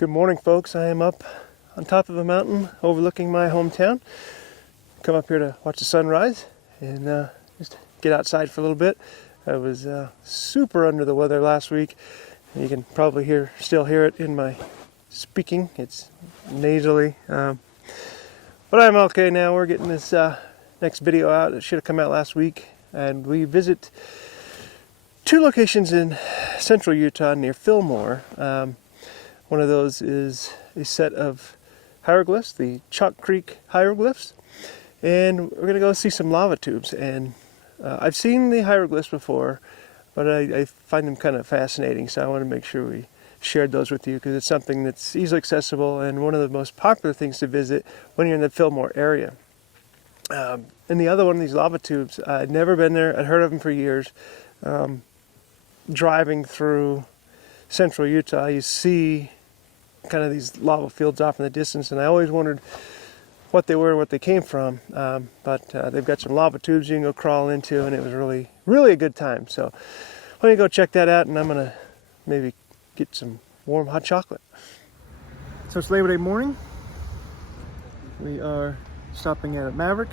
Good morning, folks. I am up on top of a mountain overlooking my hometown. Come up here to watch the sunrise and just get outside for a little bit. I was super under the weather last week. You can probably still hear it in my speaking. It's nasally. But I'm okay now. We're getting this next video out. It should have come out last week. And we visit two locations in central Utah near Fillmore. One of those is a set of hieroglyphs, the Chalk Creek Hieroglyphs, and we're going to go see some lava tubes. And I've seen the hieroglyphs before, but I find them kind of fascinating, so I want to make sure we shared those with you because it's something that's easily accessible and one of the most popular things to visit when you're in the Fillmore area. And the other one of these lava tubes, I'd never been there. I'd heard of them for years. Driving through central Utah, you see kind of these lava fields off in the distance, and I always wondered what they were and what they came from. But they've got some lava tubes you can go crawl into, and it was really, really a good time. So why don't you go check that out, and I'm gonna maybe get some warm hot chocolate. So it's Labor Day morning. We are stopping at Maverick.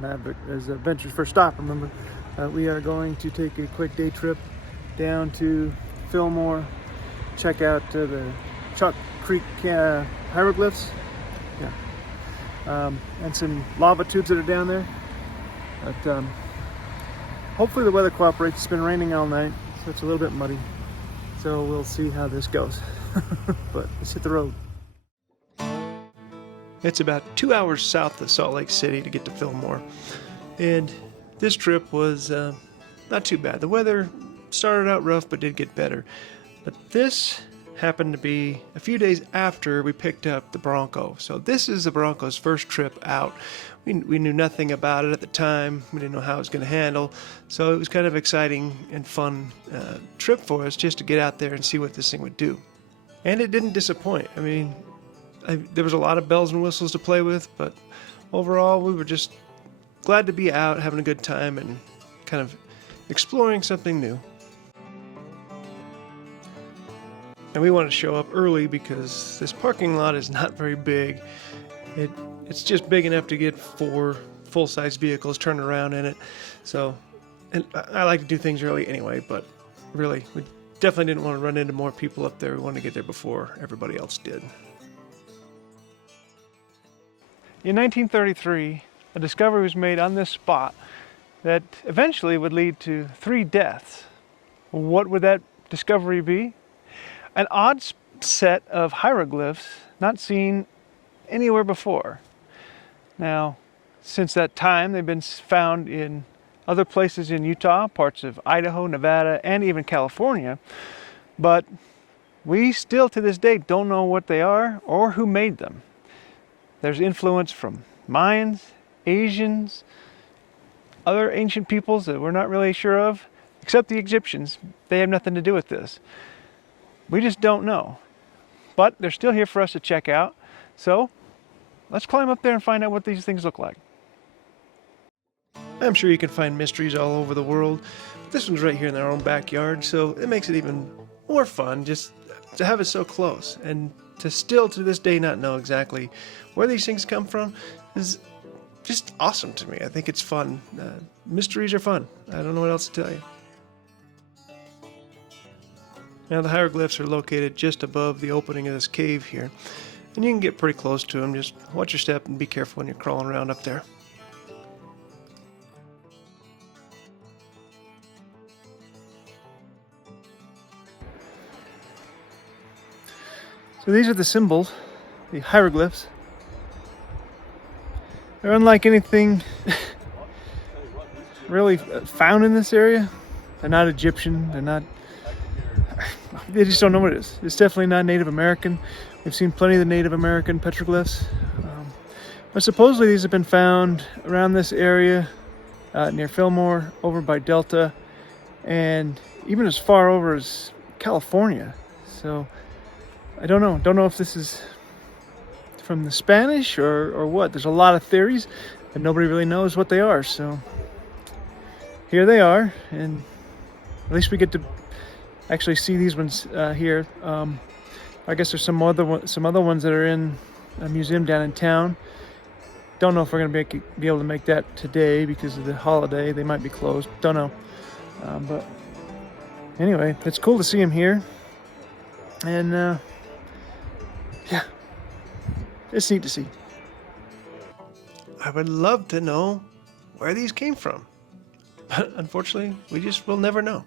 Maverick is Adventure's first stop, remember. We are going to take a quick day trip down to Fillmore, check out the Chalk Creek Hieroglyphs, and some lava tubes that are down there. But hopefully the weather cooperates. It's been raining all night, so it's a little bit muddy. So we'll see how this goes. But let's hit the road. It's about 2 hours south of Salt Lake City to get to Fillmore, and this trip was not too bad. The weather started out rough but did get better. But this happened to be a few days after we picked up the Bronco. So this is the Bronco's first trip out. We knew nothing about it at the time. We didn't know how it was going to handle. So it was kind of exciting and fun trip for us just to get out there and see what this thing would do. And it didn't disappoint. I mean, there was a lot of bells and whistles to play with, but overall we were just glad to be out, having a good time, and kind of exploring something new. And we wanted to show up early because this parking lot is not very big. It's just big enough to get 4 full-size vehicles turned around in it. So, and I like to do things early anyway, but really, we definitely didn't want to run into more people up there. We wanted to get there before everybody else did. In 1933, a discovery was made on this spot that eventually would lead to 3 deaths. What would that discovery be? An odd set of hieroglyphs not seen anywhere before. Now, since that time, they've been found in other places in Utah, parts of Idaho, Nevada, and even California, but we still to this day don't know what they are or who made them. There's influence from Mayans, Asians, other ancient peoples that we're not really sure of, except the Egyptians. They have nothing to do with this. We just don't know. But they're still here for us to check out. So let's climb up there and find out what these things look like. I'm sure you can find mysteries all over the world, but this one's right here in our own backyard, so it makes it even more fun just to have it so close. And to still to this day not know exactly where these things come from is just awesome to me. I think it's fun. Mysteries are fun. I don't know what else to tell you. Now the hieroglyphs are located just above the opening of this cave here, and you can get pretty close to them. Just watch your step and be careful when you're crawling around up there. So these are the symbols, the hieroglyphs. They're unlike anything really found in this area. They're not Egyptian, they just don't know what it is. It's definitely not Native American. We've seen plenty of the Native American petroglyphs. But supposedly these have been found around this area, near Fillmore, over by Delta, and even as far over as California. So I don't know. Don't know if this is from the Spanish or what. There's a lot of theories, and nobody really knows what they are. So here they are, and at least we get to actually see these ones here. I guess there's some other ones that are in a museum down in town. Don't know if we're going to be able to make that today because of the holiday. They might be closed. Don't know. But anyway, it's cool to see them here. And yeah, it's neat to see. I would love to know where these came from. But unfortunately, we just will never know.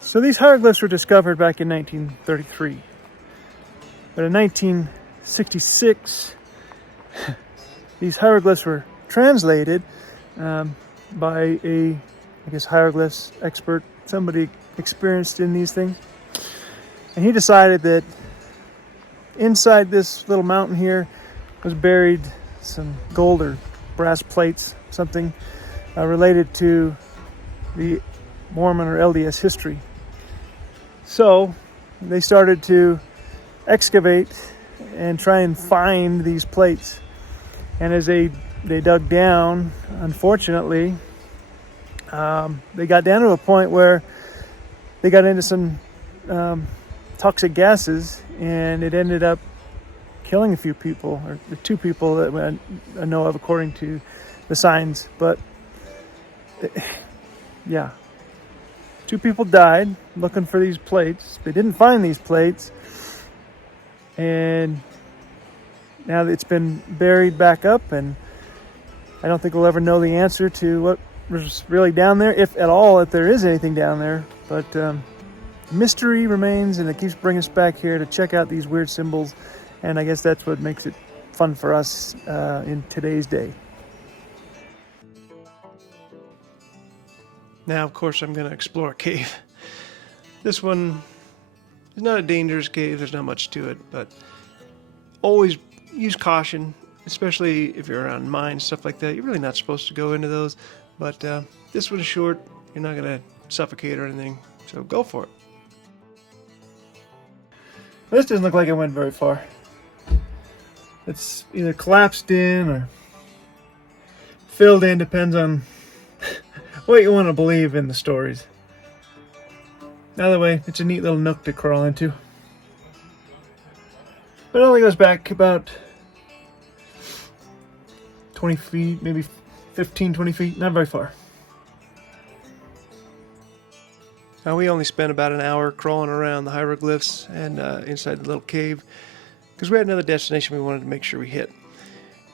So these hieroglyphs were discovered back in 1933. But in 1966, these hieroglyphs were translated by I guess, hieroglyphs expert, somebody experienced in these things. And he decided that inside this little mountain here was buried some gold or brass plates, something related to the Mormon or LDS history. So they started to excavate and try and find these plates. And as they dug down, unfortunately, they got down to a point where they got into some toxic gases, and it ended up killing a few people, or the two people that I know of according to the signs. But yeah, two people died looking for these plates. They didn't find these plates, and now it's been buried back up, and I don't think we'll ever know the answer to what was really down there, if at all, if there is anything down there. But mystery remains, and it keeps bringing us back here to check out these weird symbols, and I guess that's what makes it fun for us in today's day. Now, of course, I'm going to explore a cave. This one is not a dangerous cave. There's not much to it, but always use caution, especially if you're around mines, stuff like that. You're really not supposed to go into those, but this one's short. You're not going to suffocate or anything, so go for it. This doesn't look like it went very far. It's either collapsed in or filled in, depends on what you want to believe in the stories. Either way, it's a neat little nook to crawl into. But it only goes back about 20 feet, maybe 15, 20 feet, not very far. Now, we only spent about an hour crawling around the hieroglyphs and inside the little cave because we had another destination we wanted to make sure we hit.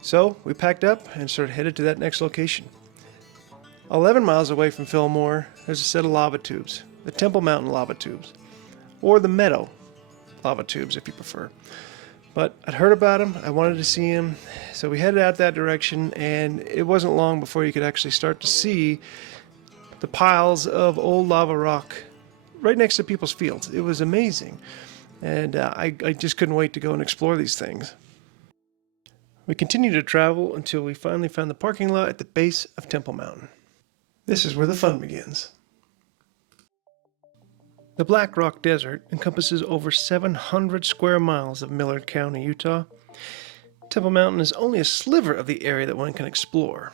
So we packed up and started headed to that next location. 11 miles away from Fillmore, there's a set of lava tubes, the Temple Mountain lava tubes, or the Meadow lava tubes if you prefer. But I'd heard about them, I wanted to see them, so we headed out that direction, and it wasn't long before you could actually start to see the piles of old lava rock right next to people's fields. It was amazing, and I just couldn't wait to go and explore these things. We continued to travel until we finally found the parking lot at the base of Temple Mountain. This is where the fun begins. The Black Rock Desert encompasses over 700 square miles of Millard County, Utah. Temple Mountain is only a sliver of the area that one can explore.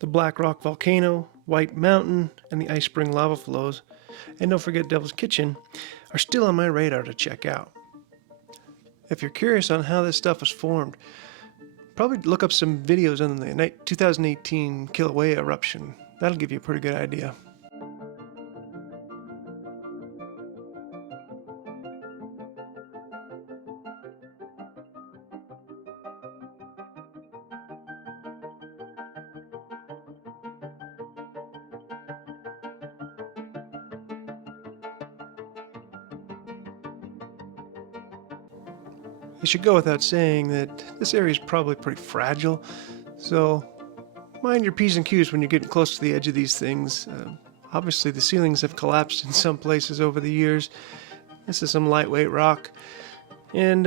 The Black Rock Volcano, White Mountain, and the Ice Spring lava flows, and don't forget Devil's Kitchen, are still on my radar to check out. If you're curious on how this stuff was formed, probably look up some videos on the 2018 Kilauea eruption. That'll give you a pretty good idea. It should go without saying that this area is probably pretty fragile, so mind your P's and Q's when you're getting close to the edge of these things. Obviously the ceilings have collapsed in some places over the years. This is some lightweight rock, and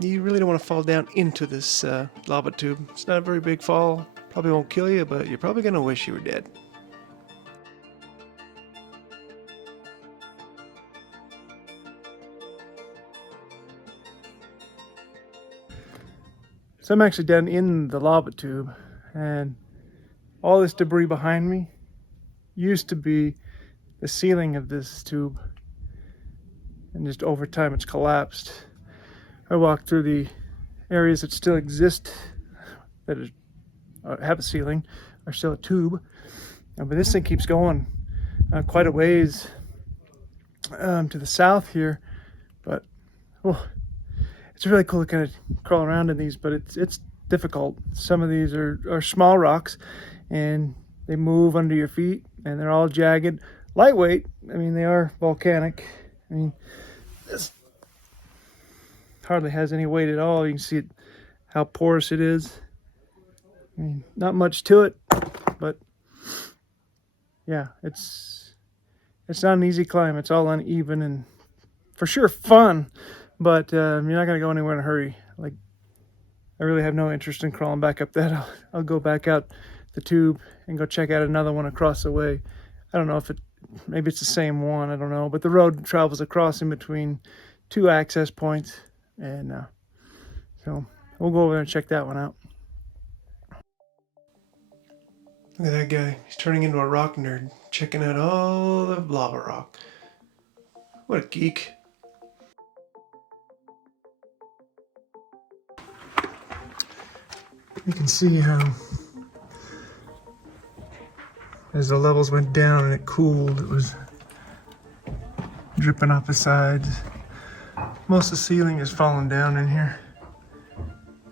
you really don't want to fall down into this lava tube. It's not a very big fall, probably won't kill you, but you're probably going to wish you were dead. So I'm actually down in the lava tube, and all this debris behind me used to be the ceiling of this tube. and just over time it's collapsed. I walked through the areas that still exist, that have a ceiling, are still a tube, but this thing keeps going quite a ways to the south here. But it's really cool to kind of crawl around in these, but it's difficult. Some of these are small rocks, and they move under your feet, and they're all jagged, lightweight. I mean, they are volcanic. I mean, this hardly has any weight at all. You can see how porous it is. I mean, not much to it, but yeah, it's not an easy climb. It's all uneven and for sure fun, but you're not gonna go anywhere in a hurry. Like, I really have no interest in crawling back up that. I'll go back out the tube and go check out another one across the way. I don't know if maybe it's the same one, I don't know, but the road travels across in between two access points, and so we'll go over there and check that one out. Look at that guy. He's turning into a rock nerd, checking out all the lava rock. What a geek. You can see how, as the levels went down and it cooled, it was dripping off the sides. Most of the ceiling is falling down in here,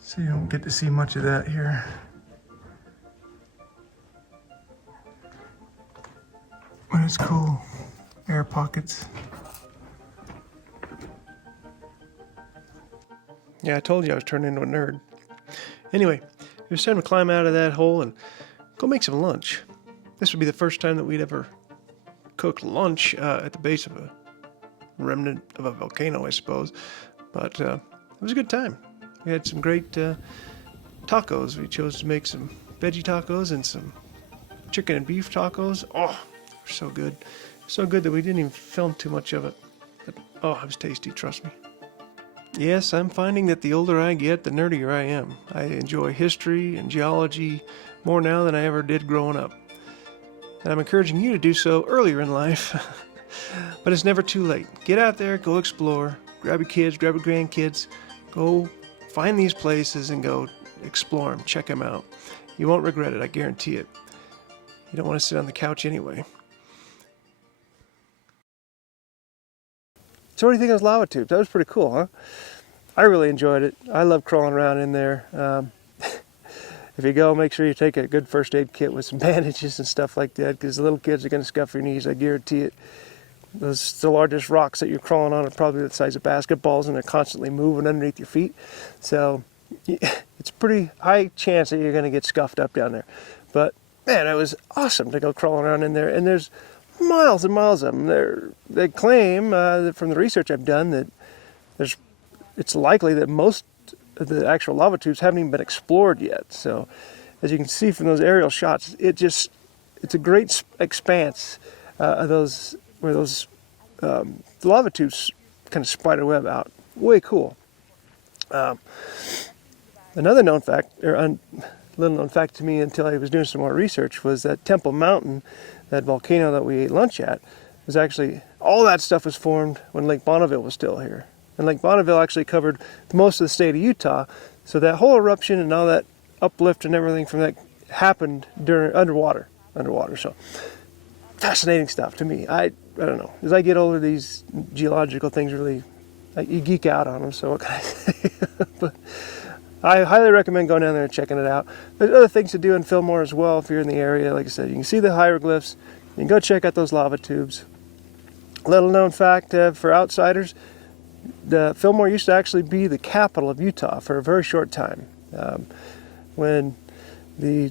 so you don't get to see much of that here. But it's cool. Air pockets. Yeah, I told you I was turning into a nerd. Anyway, it was time to climb out of that hole and go make some lunch. This would be the first time that we'd ever cooked lunch at the base of a remnant of a volcano, I suppose. But it was a good time. We had some great tacos. We chose to make some veggie tacos and some chicken and beef tacos. Oh, they're so good. So good that we didn't even film too much of it. But oh, it was tasty, trust me. Yes, I'm finding that the older I get, the nerdier I am. I enjoy history and geology more now than I ever did growing up. And I'm encouraging you to do so earlier in life. But it's never too late. Get out there, go explore, grab your kids, grab your grandkids, go find these places and go explore them, check them out. You won't regret it, I guarantee it. You don't want to sit on the couch anyway. So what do you think of those lava tubes? That was pretty cool, huh? I really enjoyed it. I love crawling around in there. If you go, make sure you take a good first aid kit with some bandages and stuff like that, because the little kids are going to scuff your knees, I guarantee it. The largest rocks that you're crawling on are probably the size of basketballs, and they're constantly moving underneath your feet. So it's a pretty high chance that you're going to get scuffed up down there. But man, it was awesome to go crawling around in there, and there's miles and miles of them. They claim, from the research I've done, that it's likely that most of the actual lava tubes haven't even been explored yet. So, as you can see from those aerial shots, it's a great expanse of those, where those lava tubes kind of spider web out. Way cool. Another known fact, or little known fact to me until I was doing some more research, was that Temple Mountain, that volcano that we ate lunch at, was actually, all that stuff was formed when Lake Bonneville was still here. And Lake Bonneville actually covered most of the state of Utah, so that whole eruption and all that uplift and everything from that happened underwater. So fascinating stuff to me. I don't know. As I get older, these geological things really, you geek out on them, so what can I say? But I highly recommend going down there and checking it out. There's other things to do in Fillmore as well if you're in the area. Like I said, you can see the hieroglyphs. You can go check out those lava tubes. Little known fact for outsiders, Fillmore used to actually be the capital of Utah for a very short time. When the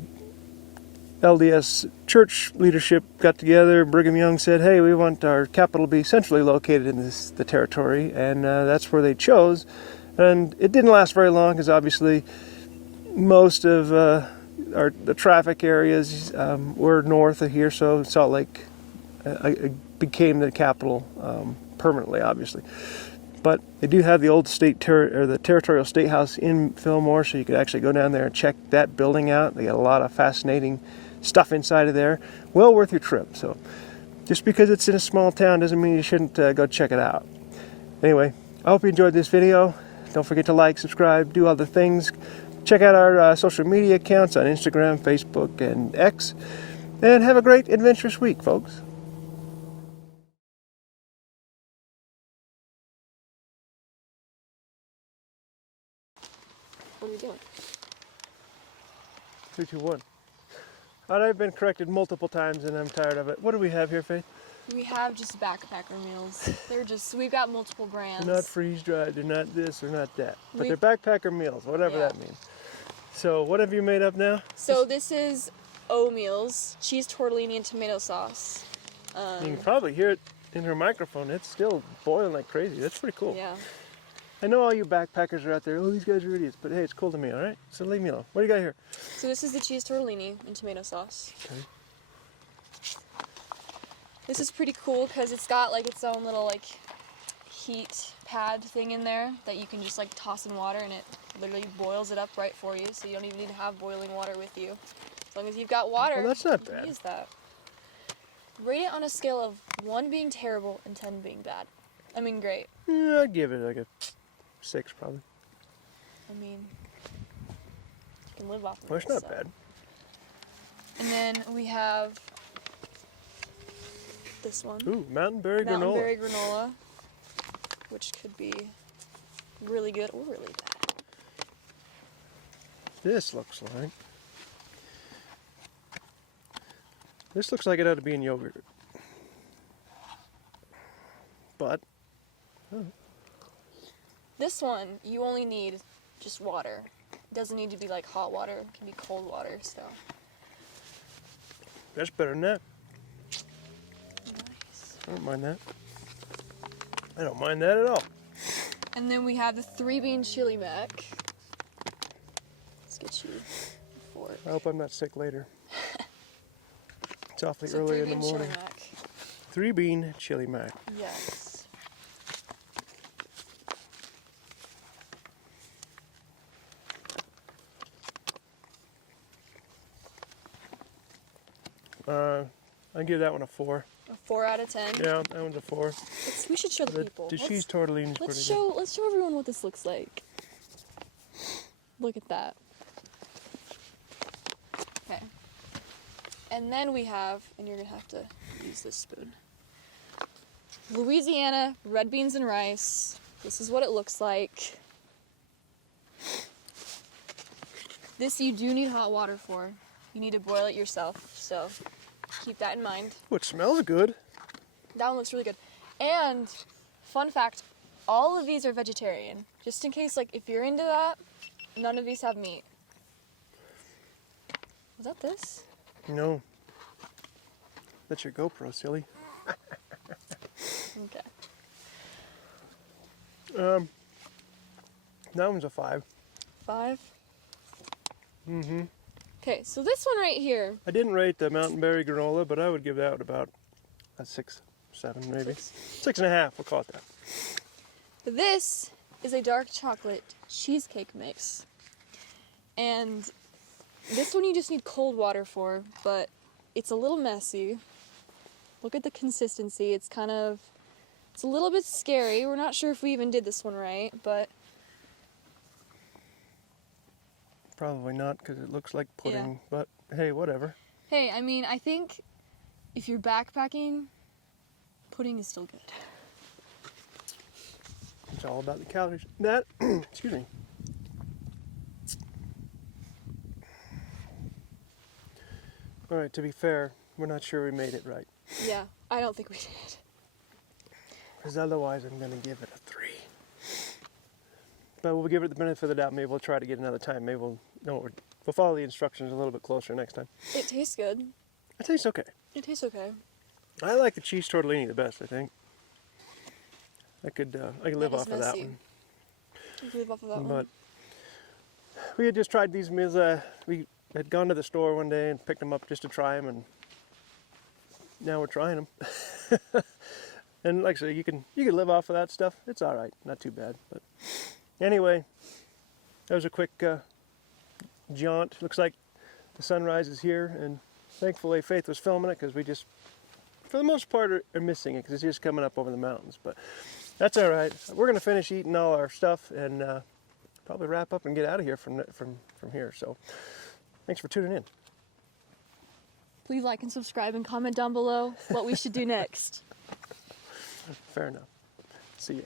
LDS church leadership got together, Brigham Young said, hey, we want our capital to be centrally located in the territory, and that's where they chose. And it didn't last very long, because obviously most of the traffic areas were north of here, so Salt Lake became the capital permanently, obviously. But they do have the old the territorial state house in Fillmore, so you could actually go down there and check that building out. They got a lot of fascinating stuff inside of there. Well worth your trip. So just because it's in a small town doesn't mean you shouldn't go check it out. Anyway, I hope you enjoyed this video. Don't forget to like, subscribe, do other things. Check out our social media accounts on Instagram, Facebook, and X. And have a great adventurous week, folks. What are you doing? 3, 2, 1. I've been corrected multiple times and I'm tired of it. What do we have here, Faith? We have just backpacker meals. We've got multiple brands. They're not freeze-dried, they're not this, they're not that. But they're backpacker meals, whatever that means. So what have you made up now? So this is O-meals, cheese tortellini and tomato sauce. You can probably hear it in her microphone. It's still boiling like crazy. That's pretty cool. Yeah. I know all you backpackers are out there, oh, these guys are idiots, but hey, it's cool to me, all right? So leave me alone. What do you got here? So this is the cheese tortellini and tomato sauce. Okay. This is pretty cool because it's got like its own little like heat pad thing in there that you can just like toss in water and it literally boils it up right for you, so you don't even need to have boiling water with you. As long as you've got water, well, that's not you can bad. use that. Rate it on a scale of 1 being terrible and 10 being bad. I mean, great. Yeah, I'd give it like a 6 probably. I mean, you can live off of Well, it's this, not so. bad. And then we have this one. Ooh, mountain berry granola. Mountain berry granola, which could be really good or really bad. This looks like it ought to be in yogurt. But this one, you only need just water. It doesn't need to be like hot water. It can be cold water, so. that's better than that. Nice. I don't mind that. I don't mind that at all. And then we have the 3-bean chili mac. Let's get you a fork. I hope I'm not sick later. It's awfully So early in the 3-bean chili morning. mac. 3-bean chili mac. Yes. I'd give that one a 4. A 4 out of 10. Yeah, that one's a 4. We should show the people. The cheese tortellini's pretty good. Let's show everyone what this looks like. Look at that. Okay. And then we have, and you're gonna have to use this spoon, Louisiana red beans and rice. This is what it looks like. This you do need hot water for. You need to boil it yourself, so keep that in mind. Oh, it smells good. That one looks really good. And, fun fact, all of these are vegetarian. Just in case, like, if you're into that, none of these have meat. Was that this? No. That's your GoPro, silly. Okay. That one's a 5. 5? Mm-hmm. Okay, so this one right here. I didn't rate the mountain berry granola, but I would give that about a 6, 7 maybe. 6.5, we'll call it that. This is a dark chocolate cheesecake mix. And this one you just need cold water for, but it's a little messy. Look at the consistency. It's a little bit scary. We're not sure if we even did this one right, but Probably not, because it looks like pudding, but hey, whatever. hey, I mean, I think if you're backpacking, pudding is still good. It's all about the calories. That, excuse me. All right, to be fair, we're not sure we made it right. Yeah, I don't think we did. Because otherwise I'm going to give it a 3. But we'll give it the benefit of the doubt. Maybe we'll try to get another time. Maybe we'll follow the instructions a little bit closer next time. It tastes good. It tastes okay. It tastes okay. I like the cheese tortellini the best, I think. I could live That is off of that messy. one. You can live off of that But one. we had just tried these meals. We had gone to the store one day and picked them up just to try them, and now we're trying them. And like I say, you can live off of that stuff. It's all right, not too bad. But anyway, that was a quick jaunt. Looks like the sunrise is here, and thankfully Faith was filming it because we just, for the most part, are missing it because it's just coming up over the mountains. But That's all right. We're gonna finish eating all our stuff and probably wrap up and get out of here from here. So, thanks for tuning in. Please like and subscribe and comment down below what we should do next. Fair enough. See you.